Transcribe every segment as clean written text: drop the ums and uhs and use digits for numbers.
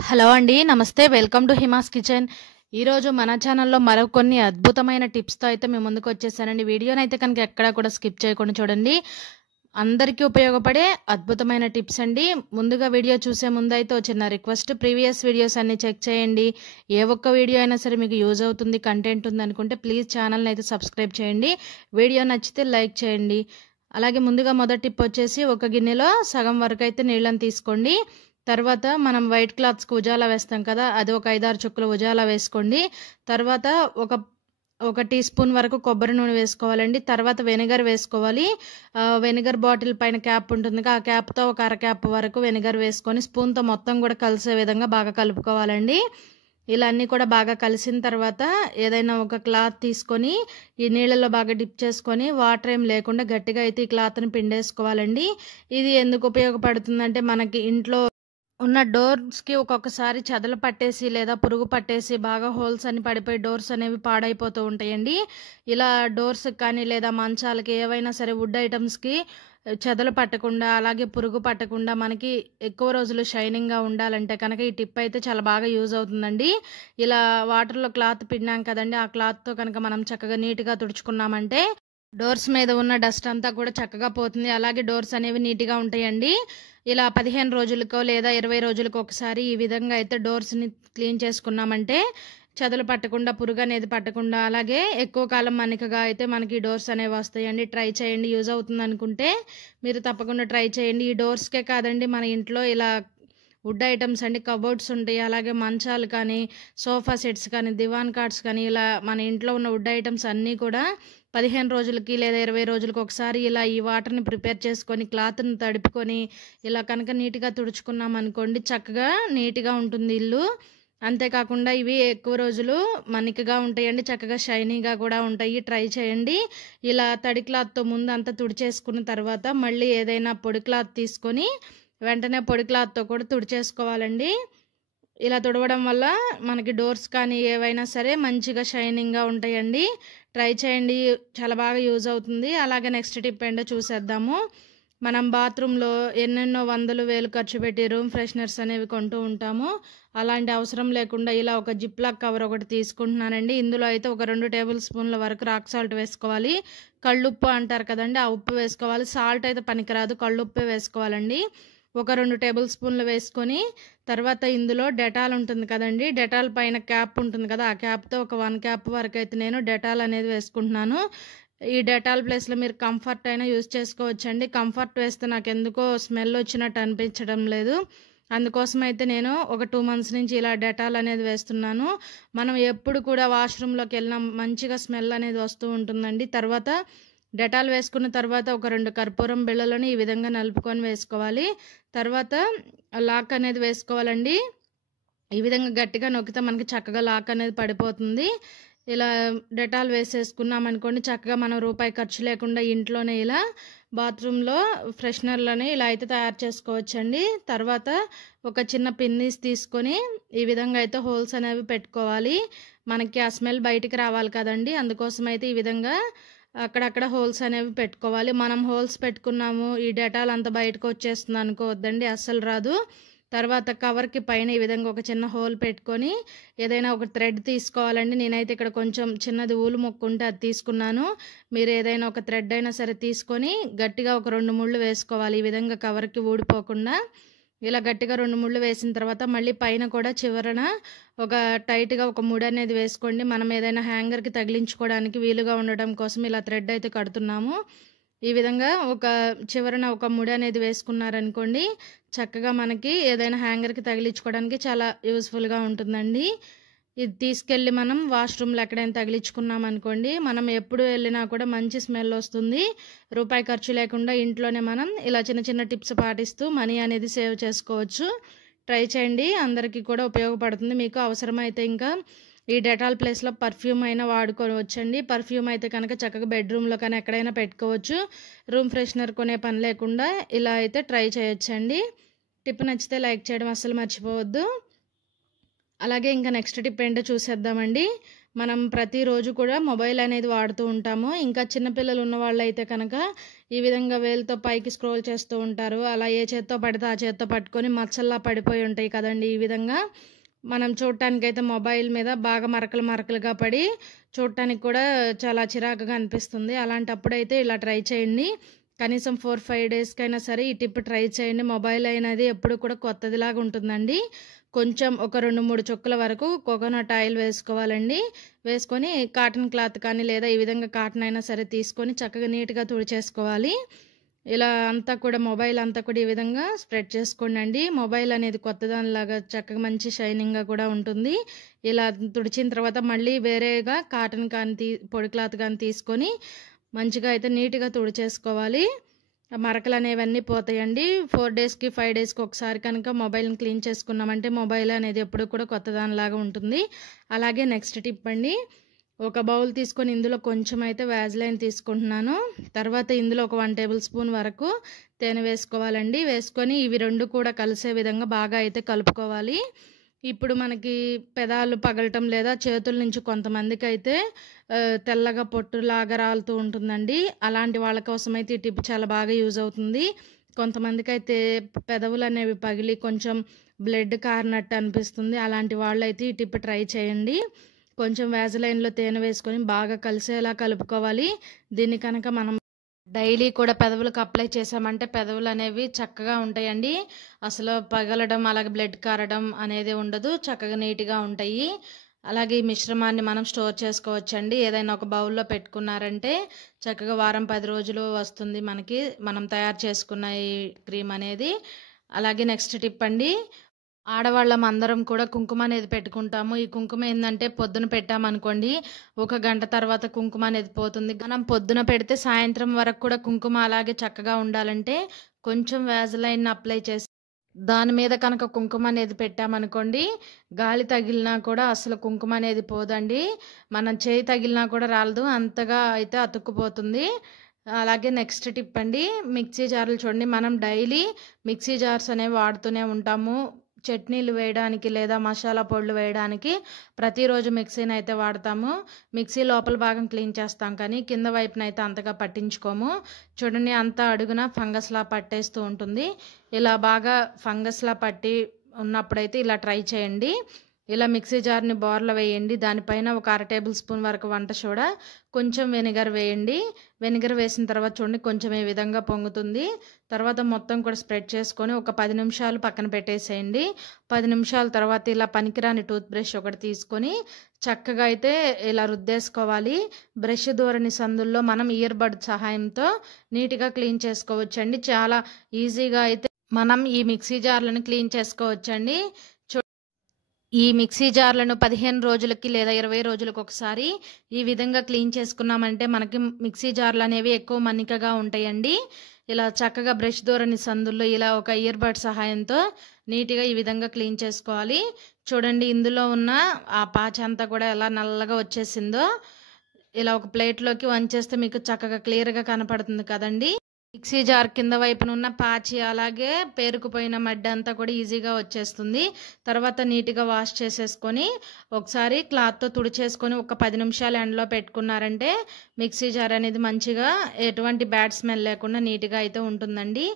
Hello అండి. నమస్తే. Welcome to Hima's kitchen. ఈరోజు మన ఛానల్లో మరికొన్ని అద్భుతమైన టిప్స్‌తో అయితే మీ ముందుకొచ్చేసానండి. వీడియోనైతే కనుక ఎక్కడా కూడా స్కిప్ చేయకుండా చూడండి. అందరికీ ఉపయోగపడే అద్భుతమైన టిప్స్ అండి. ముందుగా వీడియో చూసే ముందైతే ఓ చిన్న రిక్వెస్ట్, ప్రీవియస్ వీడియోస్ అన్నీ చెక్ చేయండి. ఏ ఒక్క వీడియో అయినా సరే మీకు యూజ్ అవుతుంది, కంటెంట్ ఉందనుకుంటే ప్లీజ్ ఛానల్‌ని అయితే సబ్స్క్రైబ్ చేయండి. వీడియో నచ్చితే లైక్ చేయండి. అలాగే ముందుగా మొదటి టిప్ వచ్చేసి, ఒక గిన్నెలో సగం వరకు అయితే నీళ్ళని తీసుకోండి. తర్వాత మనం వైట్ క్లాత్స్‌కి ఉజాలా వేస్తాం కదా! అది ఒక 5, 6 చుక్కలు ఉజాలా వేసుకోండి. తర్వాత ఒక ఒక టీ స్పూన్ వరకు కొబ్బరి నూనె వేసుకోవాలండి. తర్వాత వెనిగర్ వేసుకోవాలి. వెనిగర్ బాటిల్ పైన క్యాప్ ఉంటుందిగా, ఆ క్యాప్‌తో ఒక అర క్యాప్ వరకు వెనిగర్ వేసుకొని స్పూన్‌తో మొత్తం కూడా కలిసే విధంగా బాగా కలుపుకోవాలండి. ఇలా అన్నీ కూడా బాగా కలిసిన తర్వాత ఏదైనా ఒక క్లాత్ తీసుకొని ఈ నీళ్ళలో బాగా డిప్ చేసుకొని వాటర్ ఏం లేకుండా గట్టిగా అయితే ఈ క్లాత్‌ని పిండేసుకోవాలండి. ఇది ఎందుకు ఉపయోగపడుతుందంటే, మనకి ఇంట్లో ఉన్న డోర్స్‌కి ఒక్కొక్కసారి చెదలు పట్టేసి లేదా పురుగు పట్టేసి బాగా హోల్స్ అని పడిపోయి డోర్స్ అనేవి పాడైపోతూ ఉంటాయండి. ఇలా డోర్స్‌కి కానీ లేదా మంచాలకి ఏవైనా సరే వుడ్ ఐటమ్స్‌కి చెదలు పట్టకుండా, అలాగే పురుగు పట్టకుండా మనకి ఎక్కువ రోజులు షైనింగ్‌గా ఉండాలంటే కనుక ఈ టిప్ అయితే చాలా బాగా యూజ్ అవుతుందండి. ఇలా వాటర్‌లో క్లాత్ పిండాం కదండీ! ఆ క్లాత్‌తో కనుక మనం చక్కగా నీట్‌గా తుడుచుకున్నామంటే డోర్స్ మీద ఉన్న డస్ట్ అంతా కూడా చక్కగా పోతుంది. అలాగే డోర్స్ అనేవి నీట్‌గా ఉంటాయండి. ఇలా 15 రోజులకో లేదా 20 రోజులకో ఒకసారి ఈ విధంగా అయితే డోర్స్‌ని క్లీన్ చేసుకున్నామంటే చెదలు పట్టకుండా, పురుగు అనేది పట్టకుండా, అలాగే ఎక్కువ కాలం మన్నికగా అయితే మనకి డోర్స్ అనేవి వస్తాయండి. ట్రై చేయండి. యూజ్ అవుతుందనుకుంటే మీరు తప్పకుండా ట్రై చేయండి. ఈ డోర్స్‌కే కాదండి, మన ఇంట్లో ఇలా వుడ్ ఐటమ్స్ అండి, కబోర్డ్స్ ఉంటాయి. అలాగే మంచాలు కానీ, సోఫా సెట్స్ కానీ, దివాన్ కాట్స్ కానీ, ఇలా మన ఇంట్లో ఉన్న వుడ్ ఐటమ్స్ అన్నీ కూడా 15 రోజులకి లేదా 20 రోజులకి ఒకసారి ఇలా ఈ వాటర్‌ని ప్రిపేర్ చేసుకొని, క్లాత్‌ని తడుపుకొని ఇలా కనుక నీట్‌గా తుడుచుకున్నామనుకోండి, చక్కగా నీట్‌గా ఉంటుంది ఇల్లు. అంతేకాకుండా ఇవి ఎక్కువ రోజులు మన్నికగా ఉంటాయండి. చక్కగా షైనీగా కూడా ఉంటాయి. ట్రై చేయండి. ఇలా తడి క్లాత్‌తో ముందు అంతా తుడిచేసుకున్న తర్వాత మళ్ళీ ఏదైనా పొడి క్లాత్ తీసుకొని వెంటనే పొడి క్లాత్‌తో కూడా తుడిచేసుకోవాలండి. ఇలా తుడవడం వల్ల మనకి డోర్స్ కానీ ఏవైనా సరే మంచిగా షైనింగ్‌గా ఉంటాయండి. ట్రై చేయండి. చాలా బాగా యూజ్ అవుతుంది. అలాగే నెక్స్ట్ టిప్ ఏంటో చూసేద్దాము. మనం బాత్రూంలో ఎన్నెన్నో వందలు, వేలు ఖర్చు పెట్టి రూమ్ ఫ్రెషనర్స్ అనేవి కొంటూ ఉంటాము. అలాంటి అవసరం లేకుండా ఇలా ఒక జిప్‌లాక్ కవర్ ఒకటి తీసుకుంటున్నానండి. ఇందులో అయితే ఒక 2 టేబుల్ స్పూన్ల వరకు రాక్ సాల్ట్ వేసుకోవాలి. కళ్ళుప్పు అంటారు కదండీ! ఆ ఉప్పు వేసుకోవాలి. సాల్ట్ అయితే పనికిరాదు. కళ్ళుప్పే వేసుకోవాలండి. ఒక 2 టేబుల్ స్పూన్లు వేసుకొని తర్వాత ఇందులో డెటాల్ ఉంటుంది కదండీ! డెటాల్ పైన క్యాప్ ఉంటుంది కదా! ఆ క్యాప్‌తో ఒక 1 క్యాప్ వరకైతే నేను డెటాల్ అనేది వేసుకుంటున్నాను. ఈ డెటాల్ ప్లేస్‌లో మీరు కంఫర్ట్ అయినా యూజ్ చేసుకోవచ్చండి. కంఫర్ట్ వేస్తే నాకెందుకో స్మెల్ వచ్చినట్టు అనిపించడం లేదు. అందుకోసం అయితే నేను ఒక 2 మంత్స్ నుంచి ఇలా డెటాల్ అనేది వేస్తున్నాను. మనం ఎప్పుడు కూడా వాష్‌రూమ్‌లోకి వెళ్ళినా మంచిగా స్మెల్ అనేది వస్తూ ఉంటుందండి. తర్వాత డెటాల్ వేసుకున్న తర్వాత ఒక 2 కర్పూరం బిళ్ళలను ఈ విధంగా నలుపుకొని వేసుకోవాలి. తర్వాత లాక్ అనేది వేసుకోవాలండి. ఈ విధంగా గట్టిగా నొక్కితే మనకి చక్కగా లాక్ అనేది పడిపోతుంది. ఇలా డెటాల్ వేసేసుకున్నామనుకోండి, చక్కగా మనం రూపాయి ఖర్చు లేకుండా ఇంట్లోనే ఇలా బాత్రూంలో ఫ్రెషనర్‌లని ఇలా అయితే తయారు చేసుకోవచ్చండి. తర్వాత ఒక చిన్న పిన్నీస్ తీసుకొని ఈ విధంగా అయితే హోల్స్ అనేవి పెట్టుకోవాలి. మనకి ఆ స్మెల్ బయటికి రావాలి కదండీ! అందుకోసం అయితే ఈ విధంగా అక్కడక్కడ హోల్స్ అనేవి పెట్టుకోవాలి. మనం హోల్స్ పెట్టుకున్నాము, ఈ డెటాల్ అంతా బయటకు వచ్చేస్తుంది అనుకోవద్దండి, అస్సలు రాదు. తర్వాత కవర్‌కి పైన ఈ విధంగా ఒక చిన్న హోల్ పెట్టుకొని ఏదైనా ఒక థ్రెడ్ తీసుకోవాలండి. నేనైతే ఇక్కడ కొంచెం చిన్నది ఊలు మొక్క ఉంటే అది తీసుకున్నాను. మీరు ఏదైనా ఒక థ్రెడ్ అయినా సరే తీసుకొని గట్టిగా ఒక 2 ముళ్ళు వేసుకోవాలి. ఈ విధంగా కవర్‌కి ఊడిపోకుండా ఇలా గట్టిగా 2 ముళ్ళు వేసిన తర్వాత మళ్ళీ పైన కూడా చివరన ఒక టైట్‌గా ఒక ముడి అనేది వేసుకోండి. మనం ఏదైనా హ్యాంగర్‌కి తగిలించుకోవడానికి వీలుగా ఉండడం కోసం ఇలా థ్రెడ్ అయితే కడుతున్నాము. ఈ విధంగా ఒక చివరన ఒక ముడి అనేది వేసుకున్నారనుకోండి, చక్కగా మనకి ఏదైనా హ్యాంగర్‌కి తగిలించుకోవడానికి చాలా యూజ్‌ఫుల్‌గా ఉంటుందండి. ఇది తీసుకెళ్ళి మనం వాష్‌రూమ్‌లో ఎక్కడైనా తగిలించుకున్నామనుకోండి, మనం ఎప్పుడు వెళ్ళినా కూడా మంచి స్మెల్ వస్తుంది. రూపాయి ఖర్చు లేకుండా ఇంట్లోనే మనం ఇలా చిన్న చిన్న టిప్స్ పాటిస్తూ మనీ అనేది సేవ్ చేసుకోవచ్చు. ట్రై చేయండి. అందరికీ కూడా ఉపయోగపడుతుంది. మీకు అవసరమైతే ఇంకా ఈ డెటాల్ ప్లేస్‌లో పర్ఫ్యూమ్ అయినా వాడుకోవచ్చండి. పర్ఫ్యూమ్ అయితే కనుక చక్కగా బెడ్‌రూమ్‌లో కానీ ఎక్కడైనా పెట్టుకోవచ్చు. రూమ్ ఫ్రెషనర్ కొనే పని లేకుండా ఇలా అయితే ట్రై చేయొచ్చండి. టిప్ నచ్చితే లైక్ చేయడం అస్సలు మర్చిపోవద్దు. అలాగే ఇంకా నెక్స్ట్ టిప్ ఏంటో చూసేద్దామండి. మనం ప్రతిరోజు కూడా మొబైల్ అనేది వాడుతూ ఉంటాము. ఇంకా చిన్నపిల్లలు ఉన్న వాళ్ళైతే కనుక ఈ విధంగా వేలుతో పైకి స్క్రోల్ చేస్తూ ఉంటారు. అలా ఏ చేత్తో పడితే ఆ చేత్తో పట్టుకొని మచ్చల్లా పడిపోయి ఉంటాయి కదండి. ఈ విధంగా మనం చూడటానికైతే మొబైల్ మీద బాగా మరకలు మరకలుగా పడి చూడటానికి కూడా చాలా చిరాకుగా అనిపిస్తుంది. అలాంటప్పుడైతే ఇలా ట్రై చేయండి. కనీసం 4-5 డేస్కైనా సరే ఈ టిప్ ట్రై చేయండి. మొబైల్ అనేది ఎప్పుడు కూడా కొత్తదిలాగా ఉంటుందండి. కొంచెం ఒక 2-3 చుక్కల వరకు కోకోనట్ ఆయిల్ వేసుకోవాలండి. వేసుకొని కాటన్ క్లాత్ కానీ లేదా ఈ విధంగా కాటన్ అయినా సరే తీసుకొని చక్కగా నీట్గా తుడిచేసుకోవాలి. ఇలా అంతా కూడా మొబైల్ అంతా కూడా ఈ విధంగా స్ప్రెడ్ చేసుకోండి. మొబైల్ అనేది కొత్తదానిలాగా చక్కగా మంచి షైనింగ్గా కూడా ఉంటుంది. ఇలా తుడిచిన తర్వాత మళ్ళీ వేరేగా కాటన్ కానీ పొడి క్లాత్ కానీ తీసుకొని మంచిగా అయితే నీట్గా తుడిచేసుకోవాలి. మరకలు అనేవన్నీ పోతాయండి. 4 డేస్కి 5 డేస్కి ఒకసారి కనుక మొబైల్ని క్లీన్ చేసుకున్నామంటే మొబైల్ అనేది ఎప్పుడు కూడా కొత్తదానిలాగా ఉంటుంది. అలాగే నెక్స్ట్ టిప్ అండి, ఒక బౌల్ తీసుకొని ఇందులో కొంచెం అయితే వ్యాజ్లైన్ తీసుకుంటున్నాను. తర్వాత ఇందులో ఒక 1 టేబుల్ స్పూన్ వరకు తేనె వేసుకోవాలండి. వేసుకొని ఇవి రెండు కూడా కలిసే విధంగా బాగా అయితే కలుపుకోవాలి. ఇప్పుడు మనకి పెదాలు పగలటం లేదా చేతుల నుంచి కొంతమందికి అయితే తెల్లగా పొట్టులాగా రాలుతూ ఉంటుందండి. అలాంటి వాళ్ళ కోసం అయితే ఈ టిప్ చాలా బాగా యూజ్ అవుతుంది. కొంతమందికి అయితే పెదవులు అనేవి పగిలి కొంచెం బ్లడ్ కారినట్టు అనిపిస్తుంది. అలాంటి వాళ్ళైతే ఈ టిప్ ట్రై చేయండి. కొంచెం వ్యాజ్లైన్లో తేనె వేసుకొని బాగా కలిసేలా కలుపుకోవాలి. దీన్ని కనుక మనం డైలీ కూడా పెదవులకు అప్లై చేసామంటే పెదవులు అనేవి చక్కగా ఉంటాయండి. అసలు పగలడం అలాగే బ్లడ్ కారడం అనేది ఉండదు. చక్కగా నీట్గా ఉంటాయి. అలాగే ఈ మిశ్రమాన్ని మనం స్టోర్ చేసుకోవచ్చండి. ఏదైనా ఒక బౌల్లో పెట్టుకున్నారంటే చక్కగా వారం 10 రోజులు వస్తుంది మనకి మనం తయారు చేసుకున్న ఈ క్రీమ్ అనేది. అలాగే నెక్స్ట్ టిప్ అండి, ఆడవాళ్ళం అందరం కూడా కుంకుమ అనేది పెట్టుకుంటాము. ఈ కుంకుమ ఏంటంటే పొద్దున పెట్టామనుకోండి 1 గంట తర్వాత కుంకుమ అనేది పోతుంది. మనం పొద్దున పెడితే సాయంత్రం వరకు కూడా కుంకుమ అలాగే చక్కగా ఉండాలంటే కొంచెం వ్యాజ్లైన్ అప్లై చేసి దాని మీద కనుక కుంకుమ అనేది పెట్టామనుకోండి గాలి తగిలినా కూడా అసలు కుంకుమ అనేది పోదండి. మనం చేయి తగిలినా కూడా రాలదు, అంతగా అయితే అతుక్కుపోతుంది. అలాగే నెక్స్ట్ టిప్ అండి, మిక్సీ జార్లు చూడండి. మనం డైలీ మిక్సీ జార్స్ అనేవి వాడుతూనే ఉంటాము. చట్నీలు వేయడానికి లేదా మసాలా పొడులు వేయడానికి ప్రతిరోజు మిక్సీని అయితే వాడతాము. మిక్సీ లోపల భాగం క్లీన్ చేస్తాం కానీ కింద వైపున అయితే అంతగా పట్టించుకోము. చూడండి అంతా అడుగున ఫంగస్లా పట్టేస్తూ ఉంటుంది. ఇలా బాగా ఫంగస్లా పట్టి ఉన్నప్పుడైతే ఇలా ట్రై చేయండి. ఇలా మిక్సీ జార్ని బోర్లో వేయండి. దానిపైన ఒక 1/2 టేబుల్ స్పూన్ వరకు వంట సోడా, కొంచెం వెనిగర్ వేయండి. వెనిగర్ వేసిన తర్వాత చూడండి కొంచెం ఈ విధంగా పొంగుతుంది. తర్వాత మొత్తం కూడా స్ప్రెడ్ చేసుకొని ఒక 10 నిమిషాలు పక్కన పెట్టేసేయండి. 10 నిమిషాల తర్వాత ఇలా పనికిరాని టూత్ బ్రష్ ఒకటి తీసుకొని చక్కగా అయితే ఇలా రుద్దేసుకోవాలి. బ్రష్ దూరని సందుల్లో మనం ఇయర్ బడ్ సహాయంతో నీట్గా క్లీన్ చేసుకోవచ్చండి. చాలా ఈజీగా అయితే మనం ఈ మిక్సీ జార్లను క్లీన్ చేసుకోవచ్చండి. ఈ మిక్సీ జార్లను 15 రోజులకి లేదా 20 రోజులకు ఒకసారి ఈ విధంగా క్లీన్ చేసుకున్నామంటే మనకి మిక్సీ జార్లు అనేవి ఎక్కువ మన్నికగా ఉంటాయండి. ఇలా చక్కగా బ్రష్ దూరని సందుల్లో ఇలా ఒక ఇయర్ బడ్ సహాయంతో నీట్గా ఈ విధంగా క్లీన్ చేసుకోవాలి. చూడండి ఇందులో ఉన్న ఆ పాచ అంతా కూడా ఎలా నల్లగా వచ్చేసిందో ఇలా ఒక ప్లేట్లోకి వంచేస్తే మీకు చక్కగా క్లియర్గా కనపడుతుంది కదండి. మిక్సీ జార్ కింద వైపున ఉన్న పాచి అలాగే పేరుకుపోయిన మడ్డ అంతా కూడా ఈజీగా వచ్చేస్తుంది. తర్వాత నీట్గా వాష్ చేసేసుకొని ఒకసారి క్లాత్తో తుడిచేసుకొని ఒక 10 నిమిషాలు ఎండలో పెట్టుకున్నారంటే మిక్సీ జార్ అనేది మంచిగా ఎటువంటి బ్యాడ్ స్మెల్ లేకుండా నీట్గా అయితే ఉంటుందండి.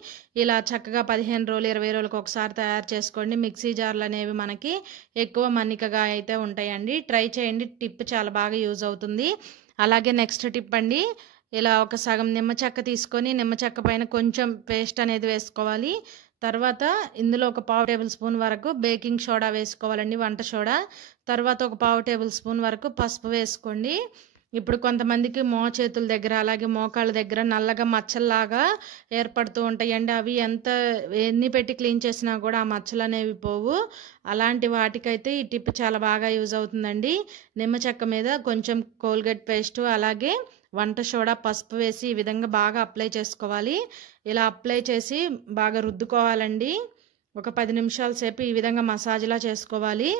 ఇలా చక్కగా 15 రోజులు 20 రోజులకు ఒకసారి తయారు చేసుకోండి. మిక్సీ జార్లు అనేవి మనకి ఎక్కువ మన్నికగా అయితే ఉంటాయండి. ట్రై చేయండి, టిప్ చాలా బాగా యూజ్ అవుతుంది. అలాగే నెక్స్ట్ టిప్ అండి, ఇలా ఒక సగం నిమ్మ చెక్క తీసుకొని నిమ్మ చెక్క పైన కొంచెం పేస్ట్ అనేది వేసుకోవాలి. తర్వాత ఇందులో ఒక 1/4 టేబుల్ స్పూన్ వరకు బేకింగ్ సోడా వేసుకోవాలండి, వంట సోడా. తర్వాత ఒక 1/4 టేబుల్ స్పూన్ వరకు పసుపు వేసుకోండి. ఇప్పుడు కొంతమందికి చేతుల దగ్గర అలాగే మోకాళ్ళ దగ్గర నల్లగా మచ్చల్లాగా ఏర్పడుతూ ఉంటాయండి. అవి ఎన్ని పెట్టి క్లీన్ చేసినా కూడా ఆ మచ్చలు అనేవి పోవు. అలాంటి వాటికైతే ఈ టిప్ చాలా బాగా యూజ్ అవుతుందండి. నిమ్మ చెక్క మీద కొంచెం కోల్గేట్ పేస్ట్ అలాగే వంట సోడా పసుపు వేసి ఈ విధంగా బాగా అప్లై చేసుకోవాలి. ఇలా అప్లై చేసి బాగా రుద్దుకోవాలండి. ఒక 10 నిమిషాల సేపు ఈ విధంగా మసాజ్లా చేసుకోవాలి.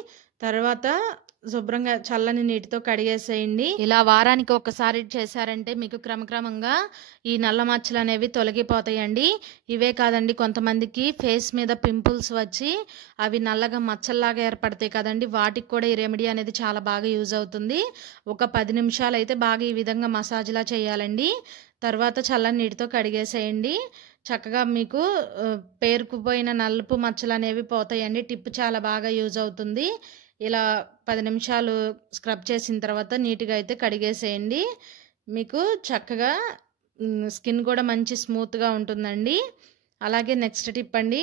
తర్వాత శుభ్రంగా చల్లని నీటితో కడిగేసేయండి. ఇలా వారానికి ఒకసారి చేశారంటే మీకు క్రమక్రమంగా ఈ నల్ల మచ్చలు అనేవి తొలగిపోతాయండి. ఇవే కాదండి, కొంతమందికి ఫేస్ మీద పింపుల్స్ వచ్చి అవి నల్లగా మచ్చల్లాగా ఏర్పడతాయి కదండి, వాటికి కూడా ఈ రెమెడీ అనేది చాలా బాగా యూజ్ అవుతుంది. ఒక 10 నిమిషాలు అయితే బాగా ఈ విధంగా మసాజ్లా చేయాలండి. తర్వాత చల్లని నీటితో కడిగేసేయండి. చక్కగా మీకు పేరుకుపోయిన నలుపు మచ్చలు అనేవి పోతాయండి. టిప్ చాలా బాగా యూజ్ అవుతుంది. ఇలా 10 నిమిషాలు స్క్రబ్ చేసిన తర్వాత నీట్గా అయితే కడిగేసేయండి. మీకు చక్కగా స్కిన్ కూడా మంచి స్మూత్గా ఉంటుందండి. అలాగే నెక్స్ట్ టిప్ అండి,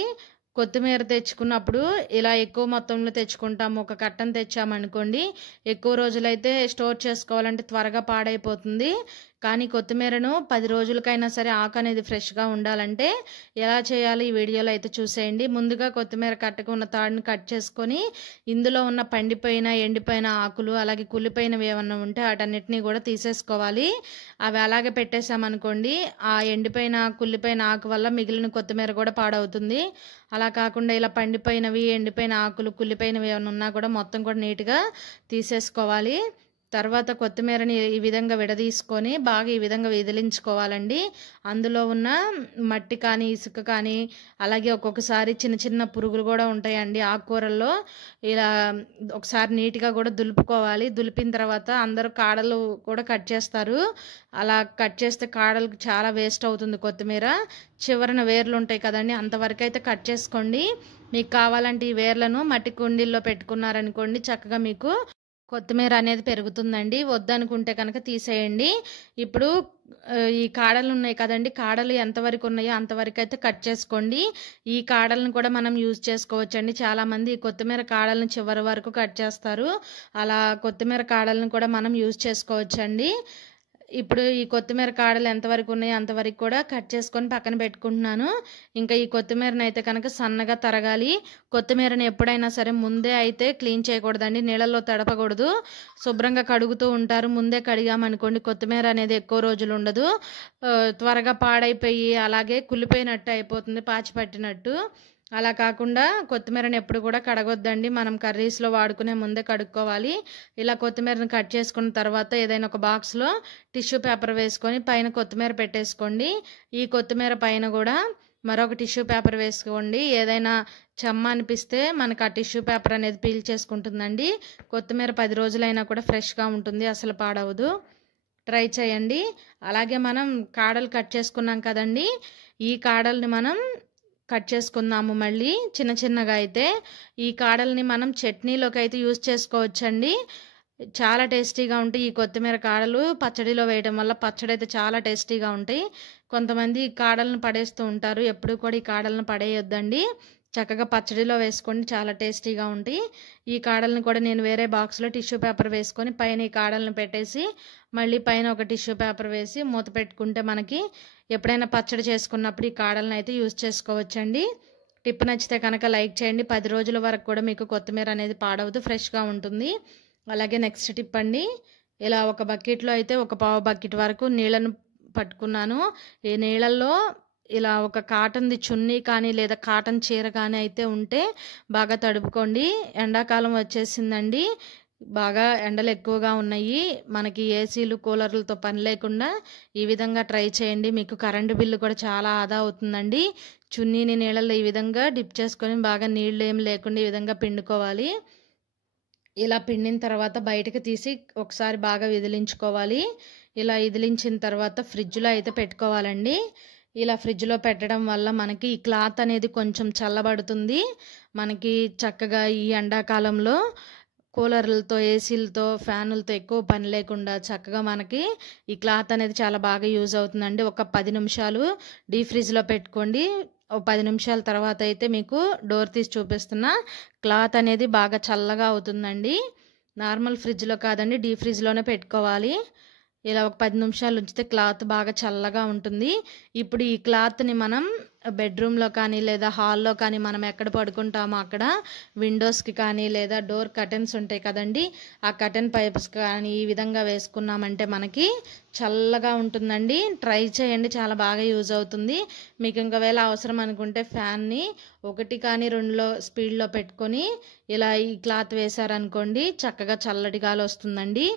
కొత్తిమీర తెచ్చుకున్నప్పుడు ఇలా ఎక్కువ మొత్తంలో తెచ్చుకుంటాము. ఒక కట్టను తెచ్చామనుకోండి, ఎక్కువ రోజులైతే స్టోర్ చేసుకోవాలంటే త్వరగా పాడైపోతుంది. కానీ కొత్తిమీరను 10 రోజులకైనా సరే ఆకు అనేది ఫ్రెష్గా ఉండాలంటే ఎలా చేయాలి ఈ వీడియోలో అయితే చూసేయండి. ముందుగా కొత్తిమీర కట్టకు ఉన్న తాడుని కట్ చేసుకొని ఇందులో ఉన్న పండిపోయిన ఎండిపోయిన ఆకులు అలాగే కుళ్ళిపోయినవి ఏమన్నా ఉంటే వాటన్నిటినీ కూడా తీసేసుకోవాలి. అవి అలాగే పెట్టేసామనుకోండి, ఆ ఎండిపోయిన కుళ్ళిపోయిన ఆకు వల్ల మిగిలిన కొత్తిమీర కూడా పాడవుతుంది. అలా కాకుండా ఇలా పండిపోయినవి ఎండిపోయిన ఆకులు కుళ్ళిపోయినవి ఏమైనా ఉన్నా కూడా మొత్తం కూడా నీట్గా తీసేసుకోవాలి. తర్వాత కొత్తిమీరని ఈ విధంగా విడదీసుకొని బాగా ఈ విధంగా విదిలించుకోవాలండి. అందులో ఉన్న మట్టి కానీ ఇసుక కానీ అలాగే ఒక్కొక్కసారి చిన్న చిన్న పురుగులు కూడా ఉంటాయండి ఆకుకూరల్లో. ఇలా ఒకసారి నీట్గా కూడా దులుపుకోవాలి. దులిపిన తర్వాత అందరూ కాడలు కూడా కట్ చేస్తారు. అలా కట్ చేస్తే కాడలకు చాలా వేస్ట్ అవుతుంది కొత్తిమీర. చివరన వేర్లు ఉంటాయి కదండి, అంతవరకు అయితే కట్ చేసుకోండి. మీకు కావాలంటే ఈ వేర్లను మట్టి కుండీల్లో పెట్టుకున్నారనుకోండి, చక్కగా మీకు కొత్తిమీర అనేది పెరుగుతుందండి. వద్దనుకుంటే కనుక తీసేయండి. ఇప్పుడు ఈ కాడలు ఉన్నాయి కదండి, కాడలు ఎంతవరకు ఉన్నాయో అంతవరకు అయితే కట్ చేసుకోండి. ఈ కాడలను కూడా మనం యూజ్ చేసుకోవచ్చండి. చాలామంది ఈ కొత్తిమీర కాడలను చివరి వరకు కట్ చేస్తారు. అలా కొత్తిమీర కాడలను కూడా మనం యూజ్ చేసుకోవచ్చండి. ఇప్పుడు ఈ కొత్తిమీర కాడలు ఎంతవరకు ఉన్నాయో అంతవరకు కూడా కట్ చేసుకొని పక్కన పెట్టుకుంటున్నాను. ఇంకా ఈ కొత్తిమీరని అయితే కనుక సన్నగా తరగాలి. కొత్తిమీరని ఎప్పుడైనా సరే ముందే అయితే క్లీన్ చేయకూడదండి, నీళ్ళల్లో తడపకూడదు. శుభ్రంగా కడుగుతూ ఉంటారు, ముందే కడిగామనుకోండి కొత్తిమీర అనేది ఎక్కువ రోజులు ఉండదు, త్వరగా పాడైపోయి అలాగే కుళ్ళిపోయినట్టు అయిపోతుంది, పాచి పట్టినట్టు. అలా కాకుండా కొత్తిమీరని ఎప్పుడు కూడా కడగొద్దండి, మనం కర్రీస్లో వాడుకునే ముందే కడుక్కోవాలి. ఇలా కొత్తిమీరని కట్ చేసుకున్న తర్వాత ఏదైనా ఒక బాక్స్లో టిష్యూ పేపర్ వేసుకొని పైన కొత్తిమీర పెట్టేసుకోండి. ఈ కొత్తిమీర పైన కూడా మరొక టిష్యూ పేపర్ వేసుకోండి. ఏదైనా చెమ్మ అనిపిస్తే మనకు ఆ టిష్యూ పేపర్ అనేది పీల్ చేసుకుంటుందండి. కొత్తిమీర 10 రోజులైనా కూడా ఫ్రెష్గా ఉంటుంది, అసలు పాడవదు. ట్రై చేయండి. అలాగే మనం కాడలు కట్ చేసుకున్నాం కదండి, ఈ కాడల్ని మనం కట్ చేసుకుందాము మళ్ళీ చిన్న చిన్నగా. అయితే ఈ కాడల్ని మనం చట్నీలోకి అయితే యూజ్ చేసుకోవచ్చండి. చాలా టేస్టీగా ఉంటాయి ఈ కొత్తిమీర కాడలు. పచ్చడిలో వేయడం వల్ల పచ్చడి అయితే చాలా టేస్టీగా ఉంటాయి. కొంతమంది ఈ కాడలను పడేస్తూ ఉంటారు, ఎప్పుడు కూడా ఈ కాడలను పడేయొద్దండి. చక్కగా పచ్చడిలో వేసుకొని చాలా టేస్టీగా ఉంటాయి. ఈ కాడలను కూడా నేను వేరే బాక్స్లో టిష్యూ పేపర్ వేసుకొని పైన ఈ కాడలను పెట్టేసి మళ్ళీ పైన ఒక టిష్యూ పేపర్ వేసి మూత పెట్టుకుంటే మనకి ఎప్పుడైనా పచ్చడి చేసుకున్నప్పుడు ఈ కాడలను అయితే యూజ్ చేసుకోవచ్చండి. టిప్ నచ్చితే కనుక లైక్ చేయండి. 10 రోజుల వరకు కూడా మీకు కొత్తిమీర అనేది పాడవదు, ఫ్రెష్గా ఉంటుంది. అలాగే నెక్స్ట్ టిప్ అండి, ఇలా ఒక బకెట్లో అయితే ఒక పావు బకెట్ వరకు నీళ్ళను పట్టుకున్నాను. ఈ నీళ్ళల్లో ఇలా ఒక కాటన్ది చున్నీ కానీ లేదా కాటన్ చీర కానీ అయితే ఉంటే బాగా తడుపుకోండి. ఎండాకాలం వచ్చేసిందండి, బాగా ఎండలు ఎక్కువగా ఉన్నాయి. మనకి ఏసీలు కూలర్లతో పని లేకుండా ఈ విధంగా ట్రై చేయండి. మీకు కరెంటు బిల్లు కూడా చాలా ఆదా అవుతుందండి. చున్నీని నీళ్ళల్లో ఈ విధంగా డిప్ చేసుకొని బాగా నీళ్ళు ఏం లేకుండా ఈ విధంగా పిండుకోవాలి. ఇలా పిండిన తర్వాత బయటకు తీసి ఒకసారి బాగా విదిలించుకోవాలి. ఇలా విదిలించిన తర్వాత ఫ్రిడ్జ్లో అయితే పెట్టుకోవాలండి. ఇలా ఫ్రిడ్జ్లో పెట్టడం వల్ల మనకి ఈ క్లాత్ అనేది కొంచెం చల్లబడుతుంది. మనకి చక్కగా ఈ ఎండాకాలంలో కూలర్లతో ఏసీలతో ఫ్యానులతో ఎక్కువ పని లేకుండా చక్కగా మనకి ఈ క్లాత్ అనేది చాలా బాగా యూజ్ అవుతుందండి. ఒక 10 నిమిషాలు డీప్ ఫ్రిడ్జ్లో పెట్టుకోండి. ఒక 10 నిమిషాల తర్వాత అయితే మీకు డోర్ తీసి చూపిస్తున్నా, క్లాత్ అనేది బాగా చల్లగా అవుతుందండి. నార్మల్ ఫ్రిడ్జ్లో కాదండి, డీప్ ఫ్రిడ్జ్లోనే పెట్టుకోవాలి. ఇలా ఒక 10 నిమిషాలు ఉంచితే క్లాత్ బాగా చల్లగా ఉంటుంది. ఇప్పుడు ఈ క్లాత్ని మనం బెడ్రూమ్లో కానీ లేదా హాల్లో కానీ మనం ఎక్కడ పడుకుంటామో అక్కడ విండోస్కి కానీ లేదా డోర్ కర్టెన్స్ ఉంటాయి కదండి, ఆ కర్టెన్ పైప్స్ కానీ ఈ విధంగా వేసుకున్నామంటే మనకి చల్లగా ఉంటుందండి. ట్రై చేయండి, చాలా బాగా యూజ్ అవుతుంది. మీకు ఇంకవేళ అవసరం అనుకుంటే ఫ్యాన్ని 1 కానీ 2లో స్పీడ్లో పెట్టుకొని ఇలా ఈ క్లాత్ వేశారనుకోండి చక్కగా చల్లటి గాలి వస్తుందండి.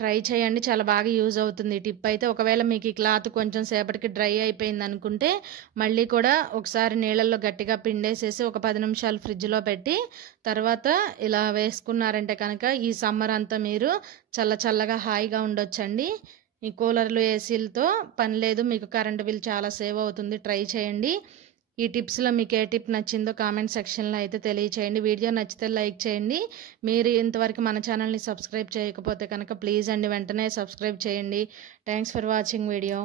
ట్రై చేయండి, చాలా బాగా యూజ్ అవుతుంది ఈ టిప్ అయితే. ఒకవేళ మీకు ఈ క్లాత్ కొంచెం సేపటికి డ్రై అయిపోయింది అనుకుంటే మళ్ళీ కూడా ఒకసారి నీళ్ళల్లో గట్టిగా పిండేసేసి ఒక 10 నిమిషాలు ఫ్రిడ్జ్లో పెట్టి తర్వాత ఇలా వేసుకున్నారంటే కనుక ఈ సమ్మర్ అంతా మీరు చల్లగా హాయిగా ఉండొచ్చండి. ఈ కూలర్లు ఏసీలతో పని లేదు, మీకు కరెంటు బిల్ చాలా సేవ్ అవుతుంది. ట్రై చేయండి. ఈ టిప్స్లో మీకు ఏ టిప్ నచ్చిందో కామెంట్ సెక్షన్లో అయితే తెలియచేయండి. వీడియో నచ్చితే లైక్ చేయండి. మీరు ఇంతవరకు మన ఛానల్ని సబ్స్క్రైబ్ చేయకపోతే కనుక ప్లీజ్ అండి వెంటనే సబ్స్క్రైబ్ చేయండి. Thanks for watching video.